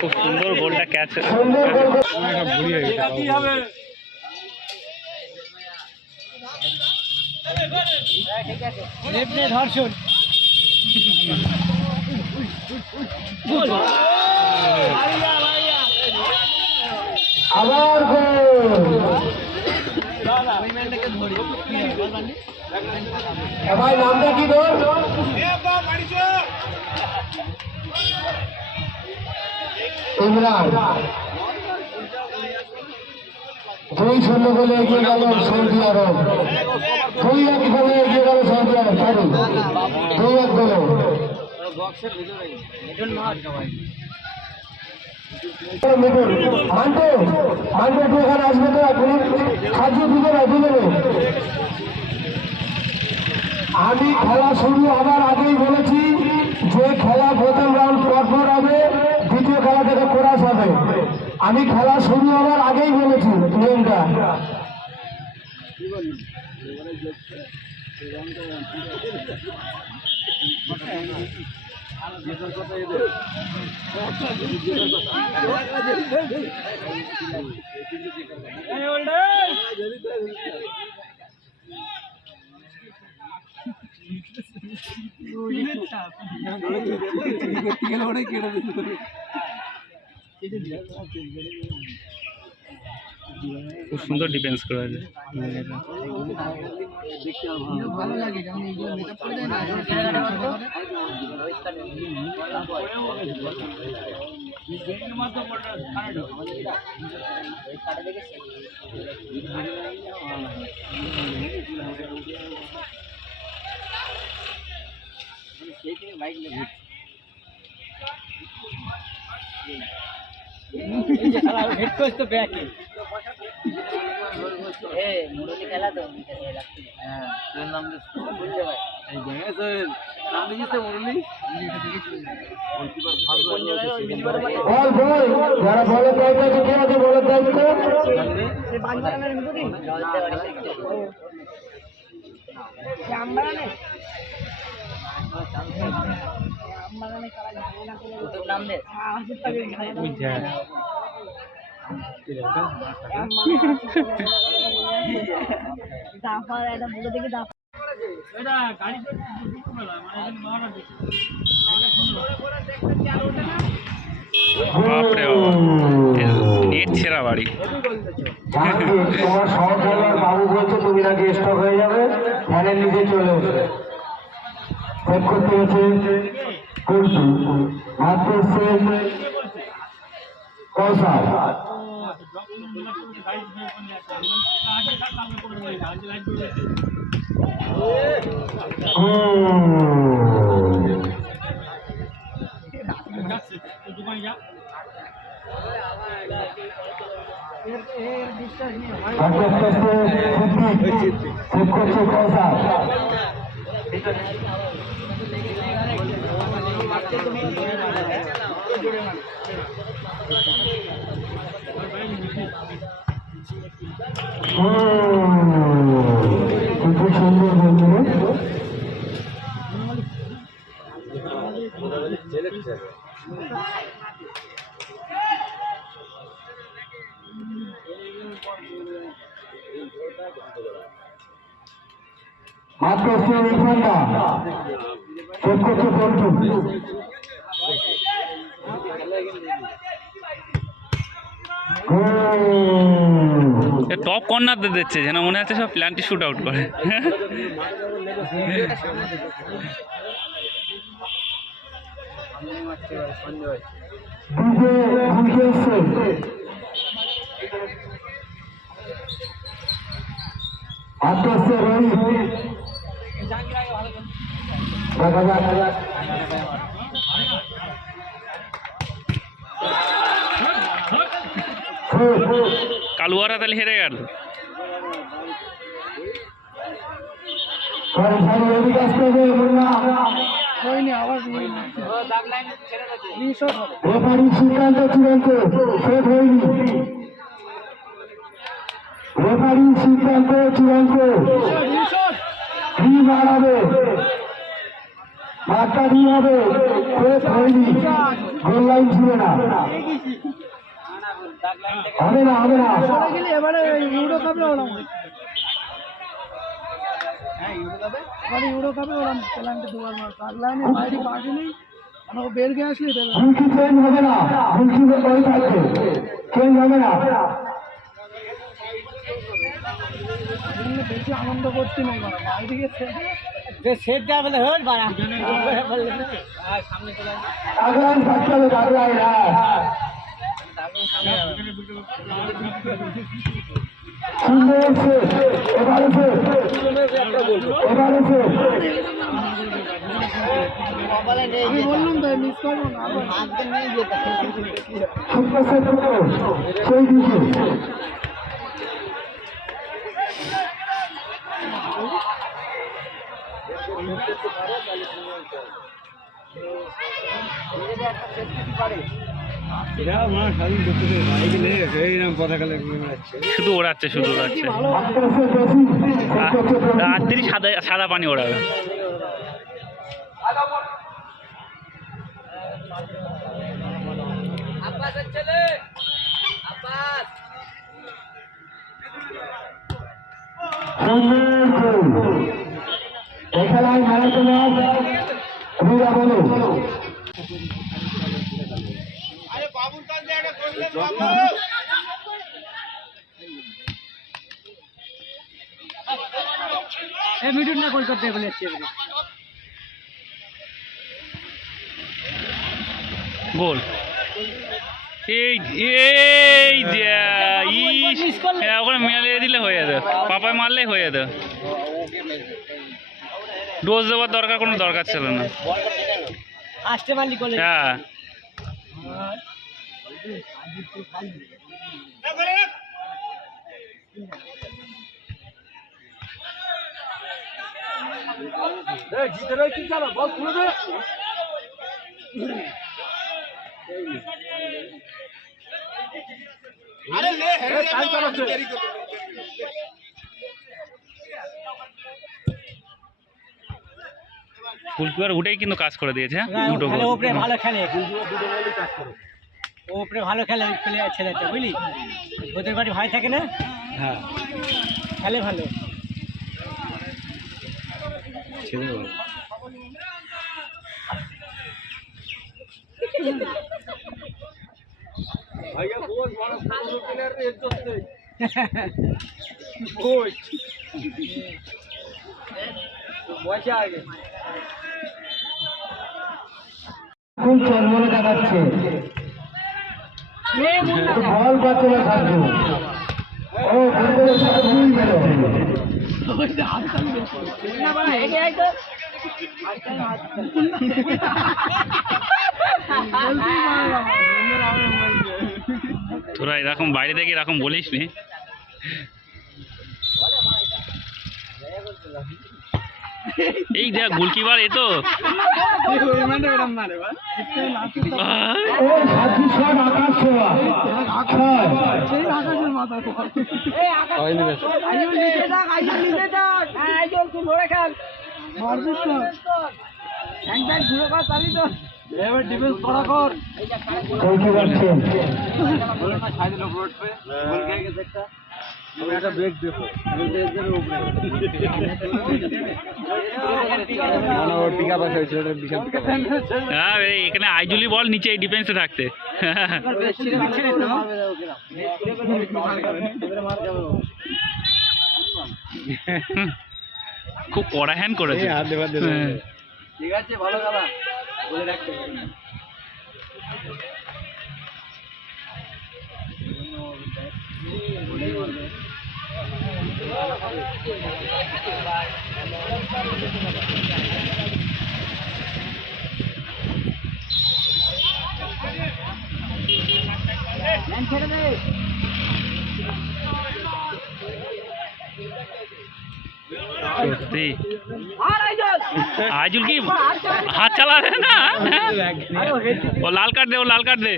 খুব সুন্দর গোলটা ক্যাচ ধর্ষণ আবার ভাই নামটা কি তোর? ইমরান 2-0 গোলে এগিয়ে গেল সৌদি আরব। 2-1 গোলে এগিয়ে গেল সৌদি আরব। সরি 2-1 গোলে। মানতে তুই এখানে আসবে তো এখন সাজিয়ে দিবে না দুজনে। আমি খেলা শুরু হবার আগেই বলেছি যে খেলা প্রথম রাউন্ড পরপর হবে, দ্বিতীয় খেলা থেকে কোরাস হবে। আমি খেলা শুরু হবার আগেই বলেছি নিয়মটা। খুব সুন্দর ডিফেন্স করা যায়। ভালো লাগে যেমন এইগুলো মেকআপ করে দেয় না হেড কোচ তো ব্যাকে মুরলি খেলা তো হ্যাঁ তোর নাম বলছে ভাই এই জায়গায় নাম লিখেছে মুরলি বল যারা বলের দায়িত্ব আছে কে আছে বলের দায়িত্ব? নাম দে বাপরে নেট ছেঁড়া বাড়ি। তোমার সহযোগী বাবু বলছে তুমি নাকি স্টক হয়ে যাবে, ফ্যানের নিচে চলে এসে চেক করতে হচ্ছে করছি হাত করছে কৌশল। চেক করছে কৌশল। খুব সুন্দর বন্ধু হাত করছে ইরফানদা, চেক করছে পল্টু। টপ কর্নার দিচ্ছে যেন মনে হচ্ছে সব প্ল্যান্টি শুট আউট করে। কালুয়ারা তাহলে হেরে গেল। সিদ্ধান্ত চূড়ান্ত শেষ হয়নি। রেফারি সিদ্ধান্ত চূড়ান্ত। কি মারাবে মাঠটা দিয়ে হবে ক্রস হয়নি, গোল লাইন ছিল না, হবে না হবে না। এবারে ইউরো কাপে ওরম ইউরো কাপে ওরম পেনাল্টি দুবার মার তার লাইনে বাইরে পার্টি নেই, মানে ও বের গিয়ে আসলে দেবে গুলকি চেঞ্জ হবে না, গুলকি ওই থাকবে, চেঞ্জ হবে না। বেশি আনন্দ করছি না এবার বাইরে গেছে সেটটা আমাদের হল বাড়া সামনে চলে আগ্রান থাকতে হবে, আগ্রান। সুন্দর এসছে, এবার এসে আমি বললাম তাই মিস করবো না আবার আজকে নেই যেতে সুন্দর সে সেই দিকে শুধু ওড়াচ্ছে শুধু ওড়াচ্ছে। আস্তে আস্তে বেশি রাত্রি সাদা সাদা পানি ওড়াবে। খেলায় মেলাতে রুরা বলো মিডিয়াম না কলকাতা বলে যাচ্ছে গোল। এই এই ওখানে মিলিয়ে দিলে হয়ে যেত, পাপায় মারলেই হয়ে যেত। ডোজ দেওয়ার দরকার কোনো দরকার ছিল না। আসতে পারলি কলে হ্যাঁ গোলকিপার উঠেই কিন্তু কাজ করে দিয়েছে। হ্যাঁ দুটো গোল। ওপরে ভালো খেলে ওপরে ভালো খেলে প্লেয়ার ছেলেটা বুঝলি, ওদের বাড়ি ভাই থাকে না, হ্যাঁ খেলে ভালো ছেলে খুব চন্দ্রে কাটাচ্ছে, বল পাচ্ছে না সাহায্য। ও ফুটবলের সাথে ভুল গেল। তোরা এরকম বাইরে থেকে এরকম বলিস নি। এই দেখ গোলকিপার এ তো ও সাথী শট আকাশ ছোঁয়া সেই আকাশের মাথা মারবিস তো একবার ঘুরে কাজ চালি তো এবার ডিফেন্স করা কর গোলকিপার চেঞ্জ। হ্যাঁ এখানে আইজুলি বল নিচে ডিফেন্সে থাকতে। খুব কড়া হ্যান্ড করেছে। হ্যাঁ। ঠিক আছে ভালো খেলা বলে রাখতে সত্যি আইজুল কি হাত চালাবে না। ও লাল কার্ড দে, ও লাল কার্ড দে।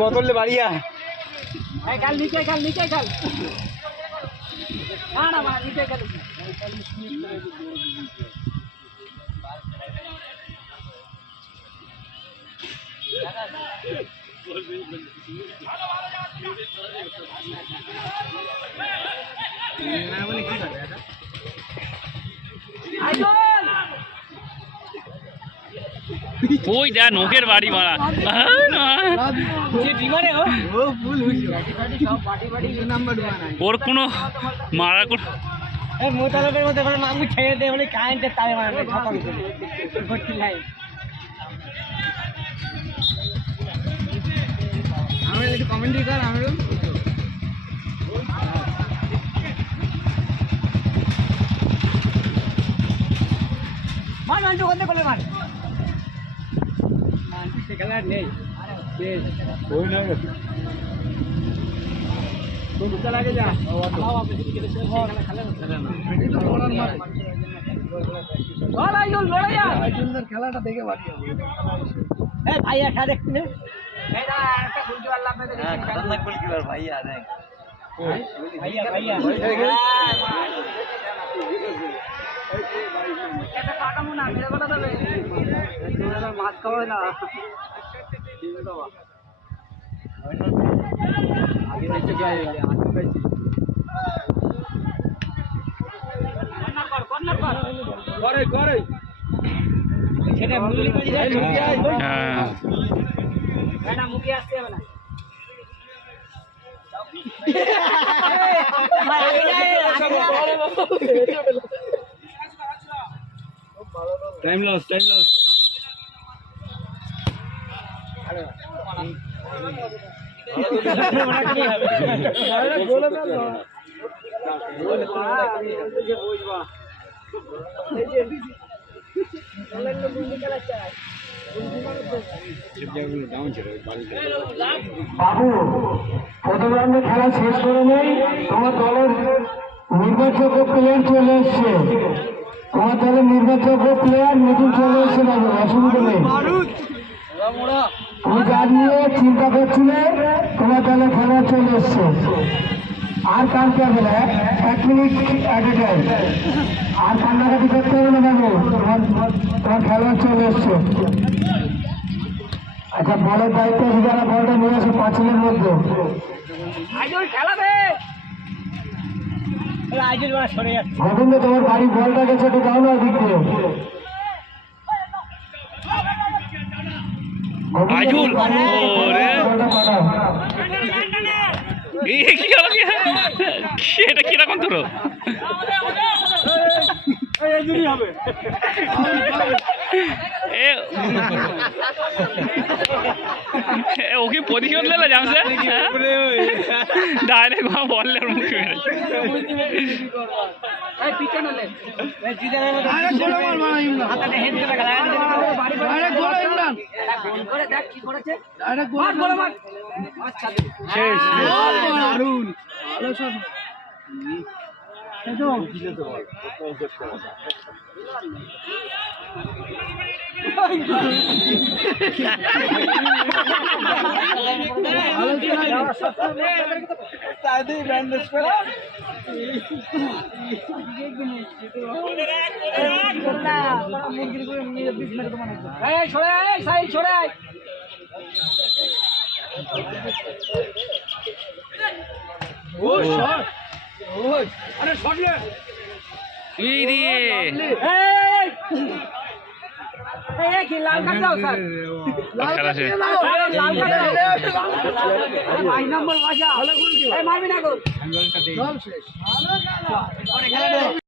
বোতলে বাড়িয়া কাল নিচে কাল নিচে কাল না না মা নিচে কাল ওই যা নোকের বাড়ি মারা ওর কোনো মারা কোনো মোতালেবের মধ্যে মামু ছেড়ে দেয় বলে কারেন্টের তারে মারবে খতম ভর্তি নাই আমরা একটু কমেন্ট্রি কর আমরা মান মান তো করতে করলে মান মান সে খেলা নেই ওই না লাগে যা খেলাটা দেখে ভাইয়া খা দেখতে ভাইয়া দেখ মাছ খাওয়াই না সেটা মুরলি করে যায় না মুখে আসতে হবে না টাইম লস বাবু প্রথম রাউন্ডে খেলা শেষ করে নেই তোমার দলের নির্বাচক প্লেয়ার চলে এসছে তোমার দলের নির্বাচক প্লেয়ার নতুন চলে এসছে বাবু অসুবিধা নেই তুমি যা নিয়ে চিন্তা করছিলে তোমার দলের খেলা চলে এসছে আর কানতে হবে না 1 মিনিট অ্যাট এ টাইম আর কান্নাকাটি করতে হবে না বাবু তোমার খেলা চলে এসছে আচ্ছা বলের দায়িত্ব যারা বলটা নিয়ে আসে পাঁচিলের মধ্যে গোবিন্দ তোমার বাড়ির বলটা গেছে একটু দাও না দিক দিয়ে আইজুল ওরে বলটা পাঠাও এই কি হলো কি এটা কিরকম তোর ওকে প্রতিশোধ লেলা জানছে ডাইরেক্ট বললের মুখে লাল কার্ড দাও স্যার খেলা শেষ লাল কার্ড দাও 5 নম্বর বাজা মারবি না গো